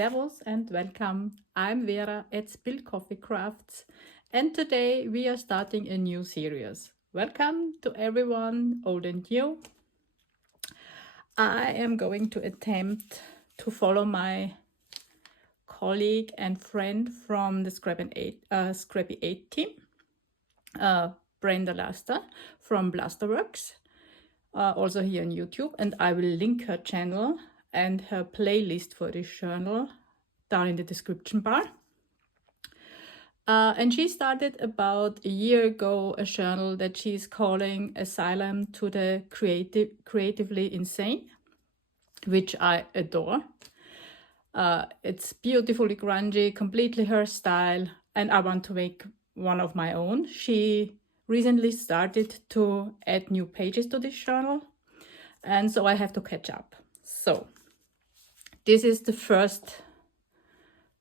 Servus and welcome. I'm Vera at Spill Coffee Crafts, and today we are starting a new series. Welcome to everyone, old and new. I am going to attempt to follow my colleague and friend from the scrappy8 team, Brenda from Blasterworks, also here on YouTube, and I will link her channel and her playlist for this journal down in the description bar. And she started about a year ago a journal that she's calling Asylum to the Creatively Insane, which I adore. It's beautifully grungy, completely her style, and I want to make one of my own. She recently started to add new pages to this journal, and so I have to catch up. So this is the first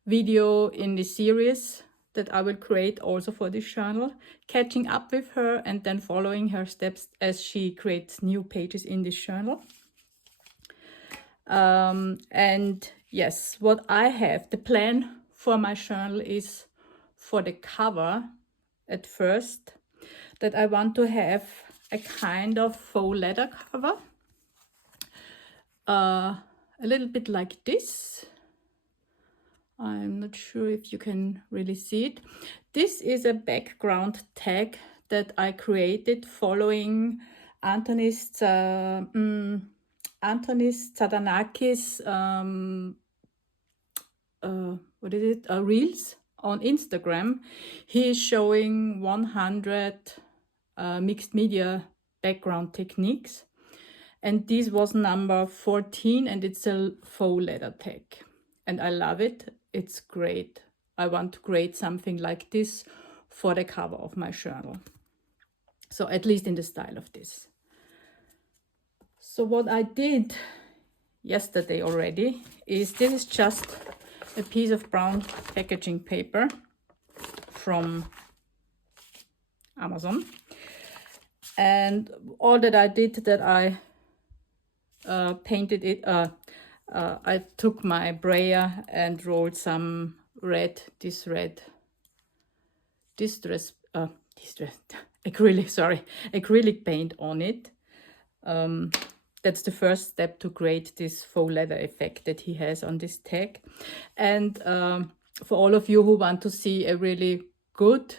video in the series that I will create also for this journal, catching up with her and then following her steps as she creates new pages in this journal. And yes, what I have, the plan for my journal is for the cover at first, that I want to have a kind of faux leather cover, a little bit like this. I'm not sure if you can really see it. This is a background tag that I created following Antonis Tsadanakis reels on Instagram. He is showing 100 mixed media background techniques, and this was number 14, and it's a faux leather tag, and I love it. It's great. I want to create something like this for the cover of my journal, so at least in the style of this. So what I did yesterday already is, this is just a piece of brown packaging paper from Amazon, and all that I did, that I painted it. I took my brayer and rolled some acrylic paint on it. That's the first step to create this faux leather effect that he has on this tag. And for all of you who want to see a really good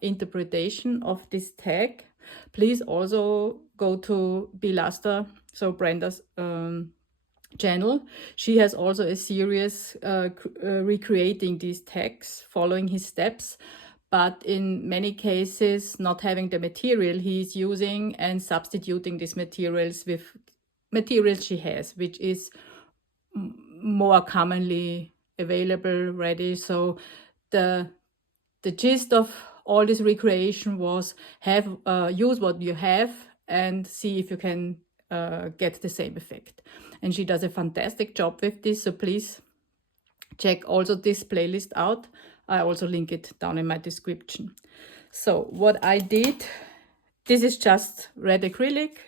interpretation of this tag, please also go to Bilaster, so Brenda's channel. She has also a series recreating these tags, following his steps, but in many cases not having the material he's using and substituting these materials with materials she has, which is more commonly available ready. So the gist of all this recreation was use what you have and see if you can get the same effect. And she does a fantastic job with this, so please check also this playlist out. I also link it down in my description. So what I did, this is just red acrylic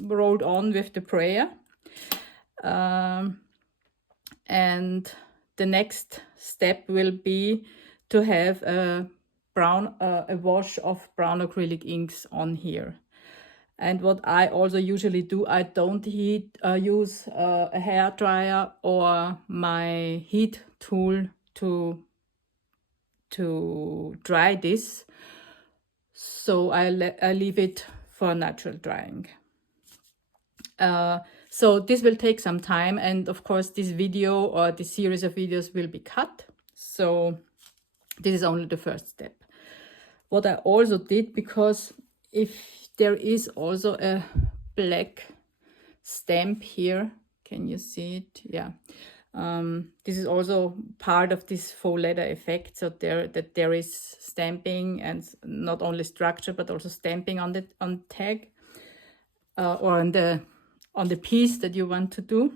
rolled on with the brayer. And the next step will be to have a wash of brown acrylic inks on here. And what I also usually do, I don't use a hair dryer or my heat tool to dry this. So I leave it for natural drying. So this will take some time, and of course this video or this series of videos will be cut. So this is only the first step. What I also did, because if there is also a black stamp here, can you see it? Yeah. This is also part of this faux leather effect, so there is stamping, and not only structure but also stamping on the tag or on the piece that you want to do.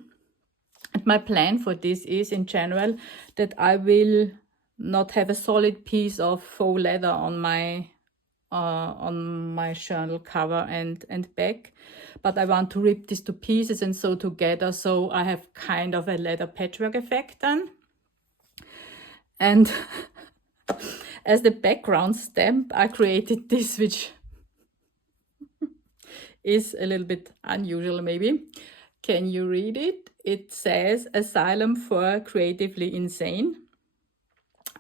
And my plan for this is, in general, that I will not have a solid piece of faux leather on on my journal cover and back, but I want to rip this to pieces and sew together, so I have kind of a leather patchwork effect then. And as the background stamp, I created this, which is a little bit unusual maybe. Can you read it? It says Asylum for Creatively Insane.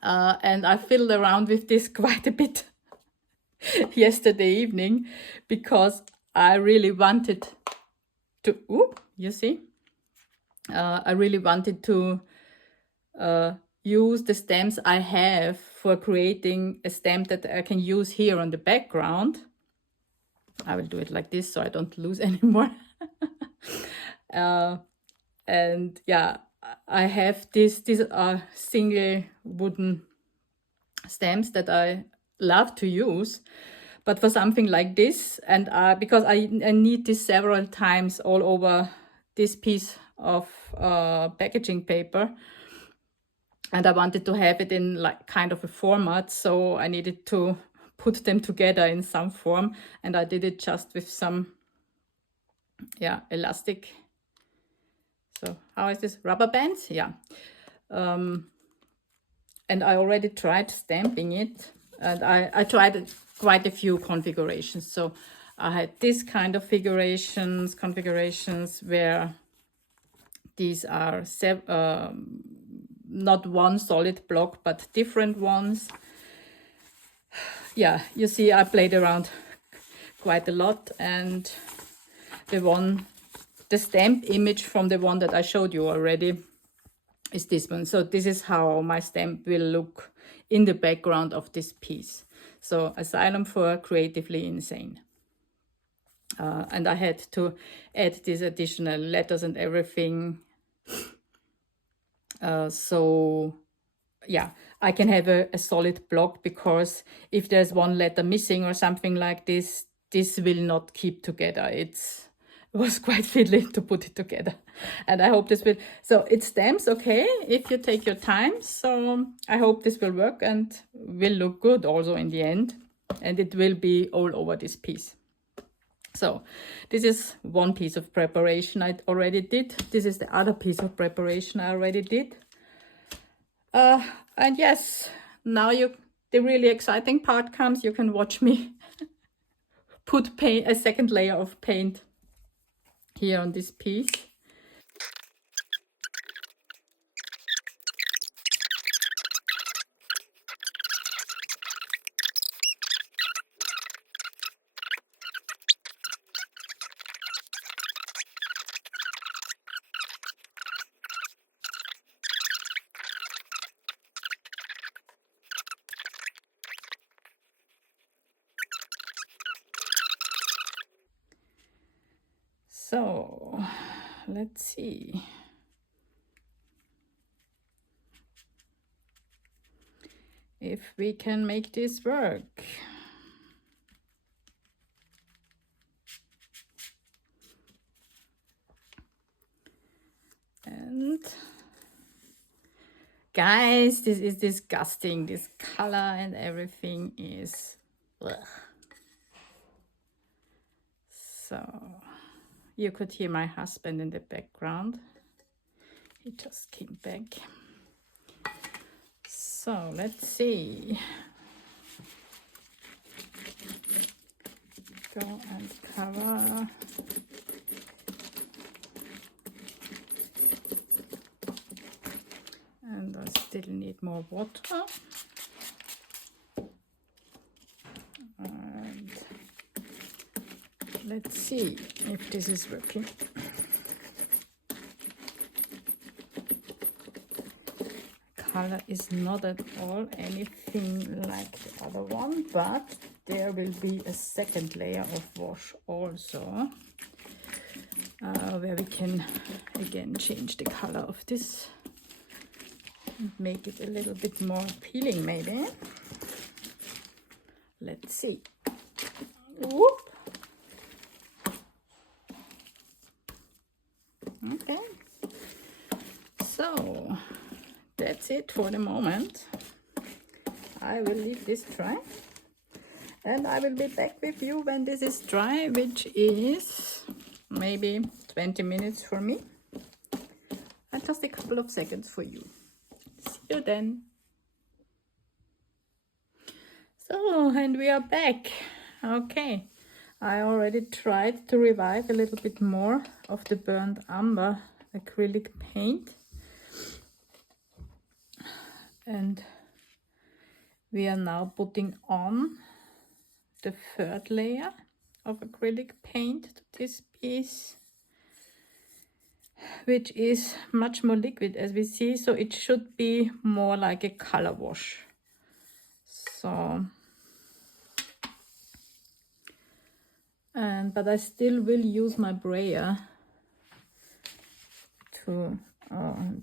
And I fiddled around with this quite a bit yesterday evening, because I really wanted to, you see, I really wanted to use the stamps I have for creating a stamp that I can use here on the background. I will do it like this so I don't lose anymore. And yeah, I have these are single wooden stamps that I love to use, but for something like this, and because I need this several times all over this piece of packaging paper, and I wanted to have it in like kind of a format, so I needed to put them together in some form, and I did it just with some elastic. So how is this, rubber bands? Yeah. And I already tried stamping it, and I tried quite a few configurations. So I had this kind of configurations where these are not one solid block, but different ones. Yeah, you see, I played around quite a lot, and the stamp image from the one that I showed you already is this one. So this is how my stamp will look in the background of this piece. So Asylum for Creatively Insane. And I had to add these additional letters and everything. So yeah, I can have a solid block, because if there's one letter missing or something like this, this will not keep together. It was quite fiddly to put it together, and I hope this will, so it stamps okay if you take your time. So I hope this will work and will look good also in the end, and it will be all over this piece. So this is one piece of preparation I already did. This is the other piece of preparation I already did. And yes, now the really exciting part comes. You can watch me put a second layer of paint here on this piece. So let's see. If we can make this work. And guys, this is disgusting. This color and everything is ugh. So you could hear my husband in the background. He just came back. So let's see. Go and cover. And I still need more water. And let's see if this is working. Color is not at all anything like the other one, but there will be a second layer of wash also, where we can again change the color of this and make it a little bit more appealing maybe. Let's see. Whoop. Okay, so that's it for the moment. I will leave this dry, And I will be back with you when this is dry, which is maybe 20 minutes for me. And just a couple of seconds for you. See you then. So, and we are back. Okay, I already tried to revive a little bit more of the burnt umber acrylic paint. And we are now putting on the third layer of acrylic paint to this piece, which is much more liquid as we see, so it should be more like a color wash. So, but I still will use my brayer to,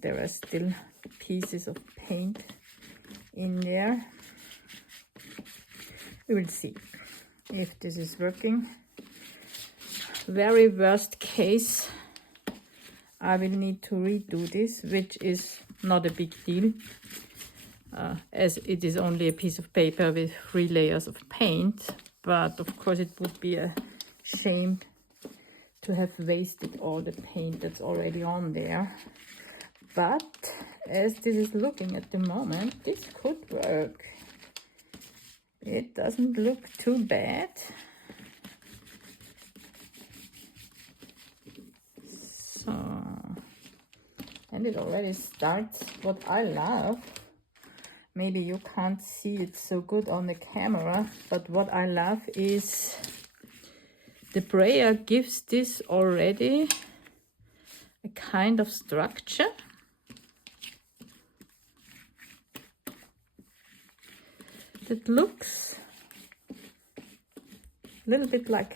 there are still pieces of paint in there. We will see if this is working. Very worst case, I will need to redo this, which is not a big deal, as it is only a piece of paper with 3 layers of paint. But of course it would be a shame to have wasted all the paint that's already on there. But as this is looking at the moment, this could work. It doesn't look too bad. So, and it already starts. What I love, maybe you can't see it so good on the camera, but what I love is the brayer gives this already a kind of structure. That looks a little bit like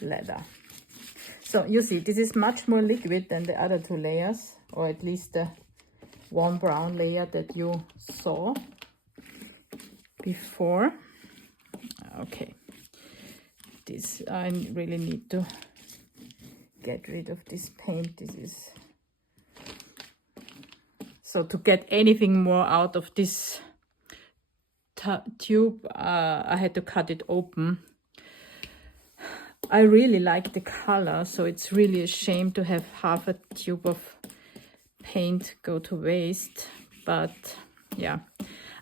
leather. So you see, this is much more liquid than the other 2 layers, or at least the warm brown layer that you saw before. Okay, this, I really need to get rid of this paint. This is, so to get anything more out of this tube, I had to cut it open. I really like the color, so it's really a shame to have half a tube of paint go to waste. But yeah,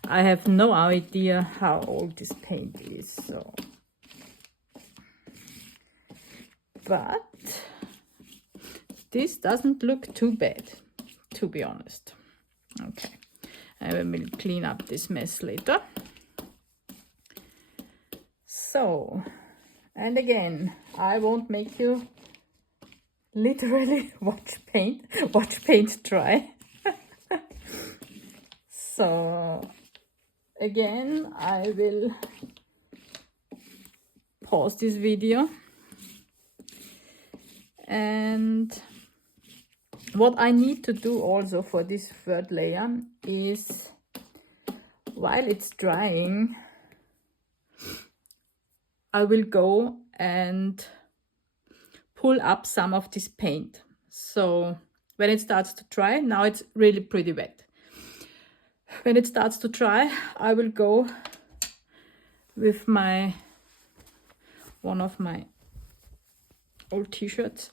I have no idea how old this paint is, so. But this doesn't look too bad, to be honest. Okay, I will clean up this mess later. So, and again, I won't make you literally watch paint dry. So again, I will pause this video. And what I need to do also for this 3rd layer is, while it's drying, I will go and pull up some of this paint. So when it starts to dry, now it's really pretty wet. When it starts to dry, I will go with my, one of my old t-shirts.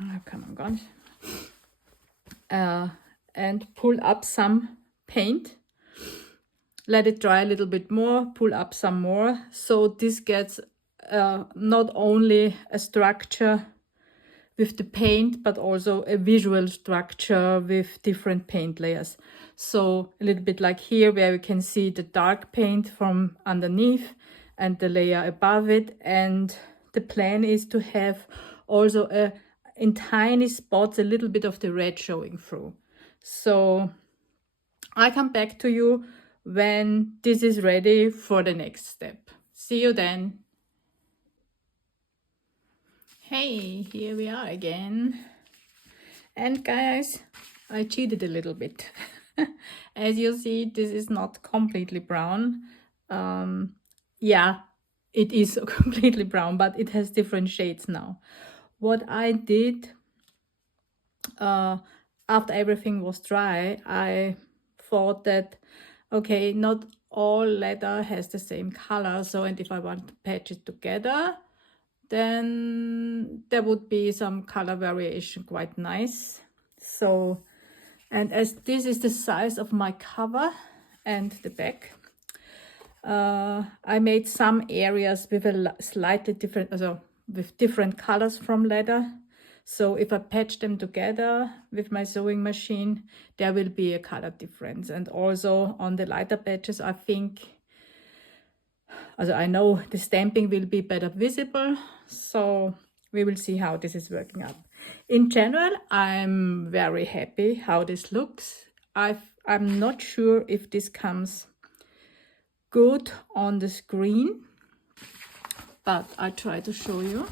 Oh, come on, guys. And pull up some paint. Let it dry a little bit more, pull up some more. So this gets not only a structure with the paint, but also a visual structure with different paint layers. So a little bit like here, where you can see the dark paint from underneath and the layer above it. And the plan is to have also in tiny spots a little bit of the red showing through. So I come back to you when this is ready for the next step. See you then. Hey, here we are again. And guys, I cheated a little bit. As you see, this is not completely brown. Yeah, it is completely brown, but it has different shades now. What I did after everything was dry, I thought that, okay, not all leather has the same color. So, and if I want to patch it together, then there would be some color variation, quite nice. So, and as this is the size of my cover and the back, I made some areas with a slightly different, also with different colors from leather. So if I patch them together with my sewing machine, there will be a color difference. And also on the lighter patches, I think, also I know the stamping will be better visible. So we will see how this is working out. In general, I'm very happy how this looks. I'm not sure if this comes good on the screen, but I try to show you.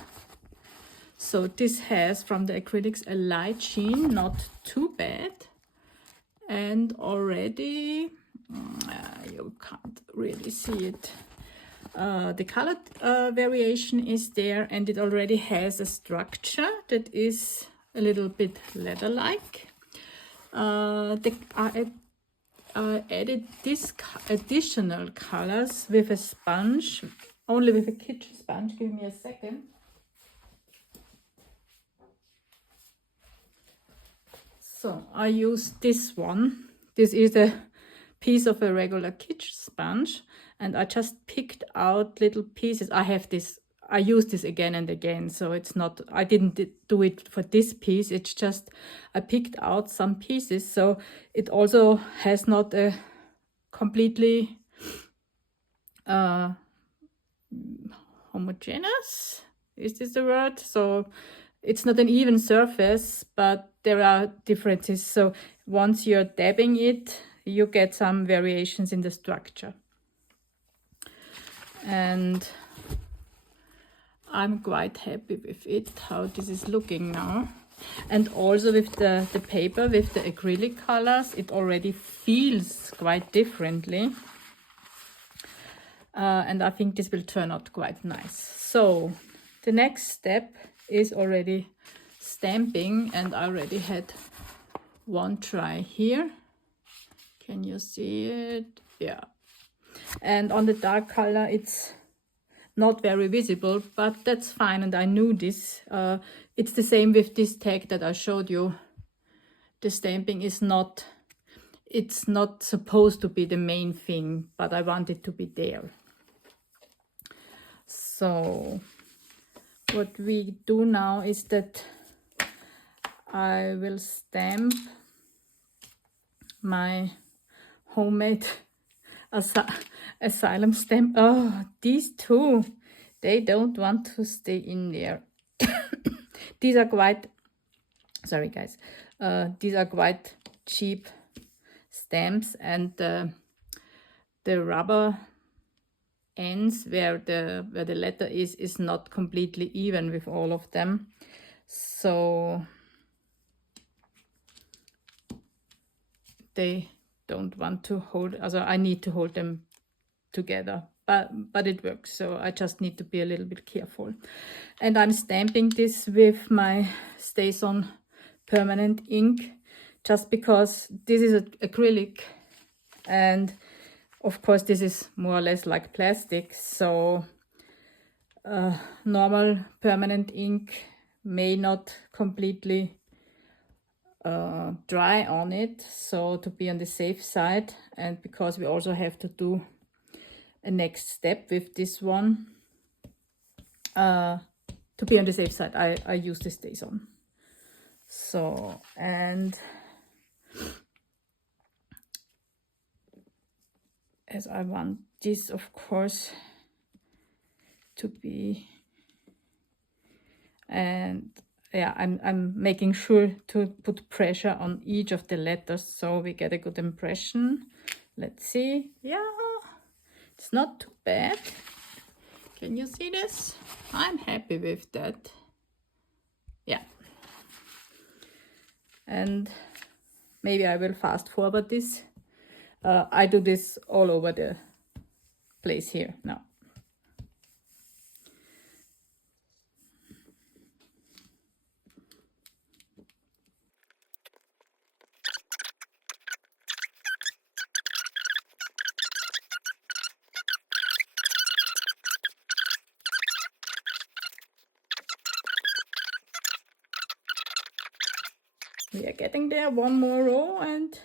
So this has from the acrylics a light sheen, not too bad, and already you can't really see it. The color variation is there, and it already has a structure that is a little bit leather-like. I added this additional colors with a sponge, only with a kitchen sponge. Give me a second. So I use this one. This is a piece of a regular kitchen sponge, and I just picked out little pieces. I use this again and again, so it's not, I didn't do it for this piece, it's just I picked out some pieces. So it also has not a completely homogeneous, is this the word? So it's not an even surface, but there are differences. So once you're dabbing it, you get some variations in the structure. And I'm quite happy with it, how this is looking now. And also with the paper, with the acrylic colors, it already feels quite differently. And I think this will turn out quite nice. So the next step is already stamping, and I already had one try here. Can you see it? Yeah. And on the dark color, it's not very visible, but that's fine, and I knew this. It's the same with this tag that I showed you. The stamping is not, it's not supposed to be the main thing, but I want it to be there. So what we do now is that I will stamp my homemade asylum stamp. Oh, these two, they don't want to stay in there. These are quite, sorry guys, these are quite cheap stamps, and the rubber ends where the letter is not completely even with all of them. So they don't want to hold, also I need to hold them together, but it works. So I just need to be a little bit careful. And I'm stamping this with my StazOn permanent ink, just because this is acrylic, and of course this is more or less like plastic, so normal permanent ink may not completely dry on it, so to be on the safe side, and because we also have to do a next step with this one, to be on the safe side, I use the StazOn. So, and as I want this, of course, to be, and yeah, I'm making sure to put pressure on each of the letters so we get a good impression. Let's see. Yeah, it's not too bad. Can you see this? I'm happy with that. Yeah. And maybe I will fast forward this. I do this all over the place here now. We are getting there. One more row and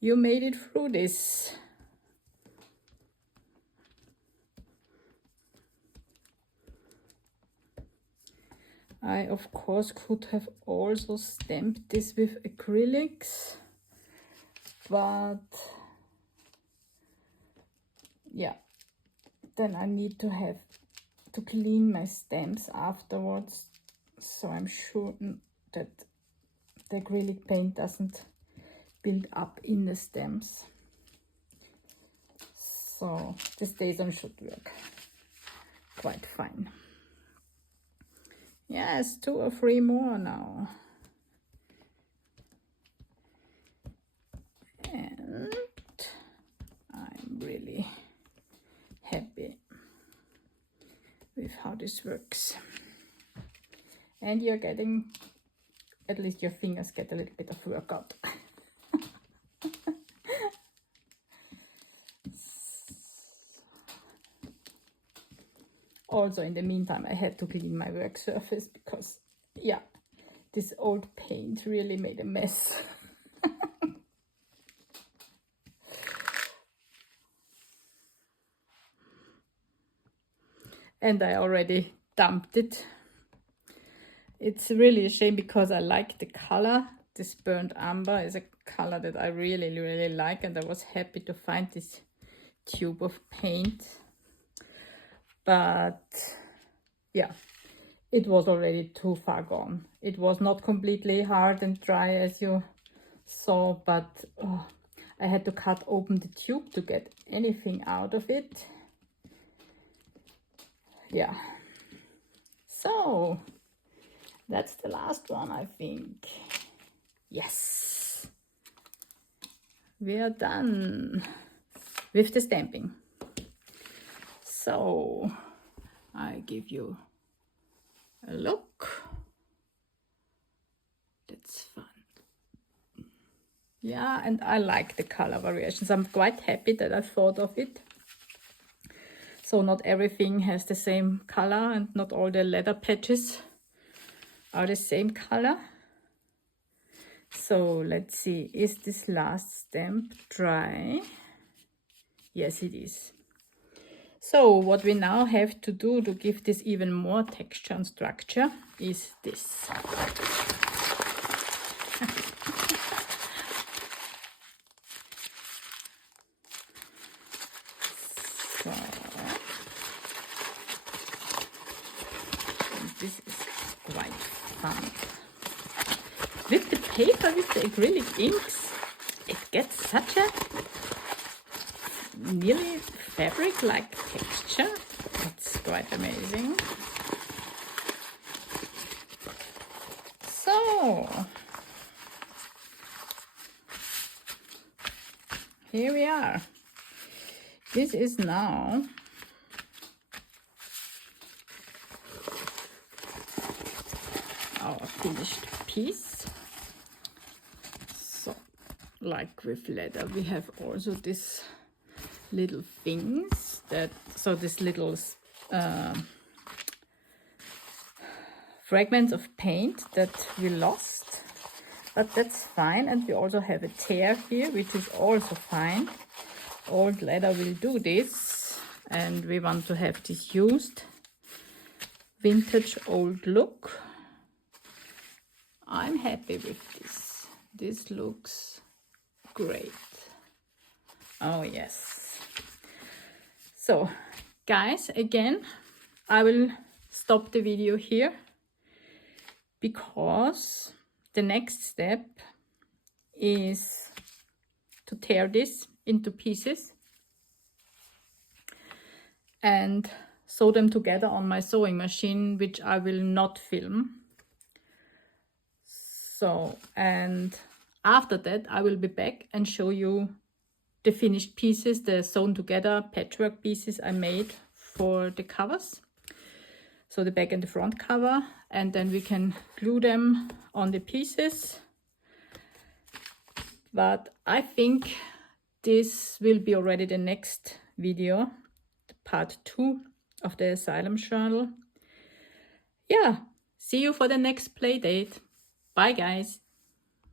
you made it through this. I of course could have also stamped this with acrylics, but yeah, then I need to have to clean my stamps afterwards, so I'm sure that the acrylic paint doesn't build up in the stamps. So the StazOn should work quite fine. Yes, 2 or 3 more now. And I'm really happy with how this works. And you're getting, at least your fingers get a little bit of workout. Also, in the meantime, I had to clean my work surface because, yeah, this old paint really made a mess. And I already dumped it. It's really a shame because I like the color. This burnt umber is a color that I really, really like, and I was happy to find this tube of paint. But yeah, it was already too far gone. It was not completely hard and dry as you saw, but I had to cut open the tube to get anything out of it. Yeah, so that's the last one, I think. Yes, we are done with the stamping. So I give you a look. That's fun. Yeah, and I like the color variations. I'm quite happy that I thought of it. So not everything has the same color and not all the leather patches are the same color. So let's see, is this last stamp dry? Yes, it is. So what we now have to do to give this even more texture and structure is this. So this is quite fun. With the paper, with the acrylic inks, it gets such a nearly fabric-like texture. It's quite amazing. So here we are. This is now our finished piece. So, like with leather, we have also this little things that, so this little fragments of paint that we lost, but that's fine. And we also have a tear here, which is also fine. Old leather will do this, and we want to have this used vintage old look. I'm happy with this. This looks great. Oh yes. So guys, again, I will stop the video here because the next step is to tear this into pieces and sew them together on my sewing machine, which I will not film. So, and after that I will be back and show you the finished pieces, the sewn together patchwork pieces I made for the covers. So the back and the front cover, and then we can glue them on the pieces. But I think this will be already the next video, part 2 of the Asylum Journal. Yeah, see you for the next Playdate. Bye guys.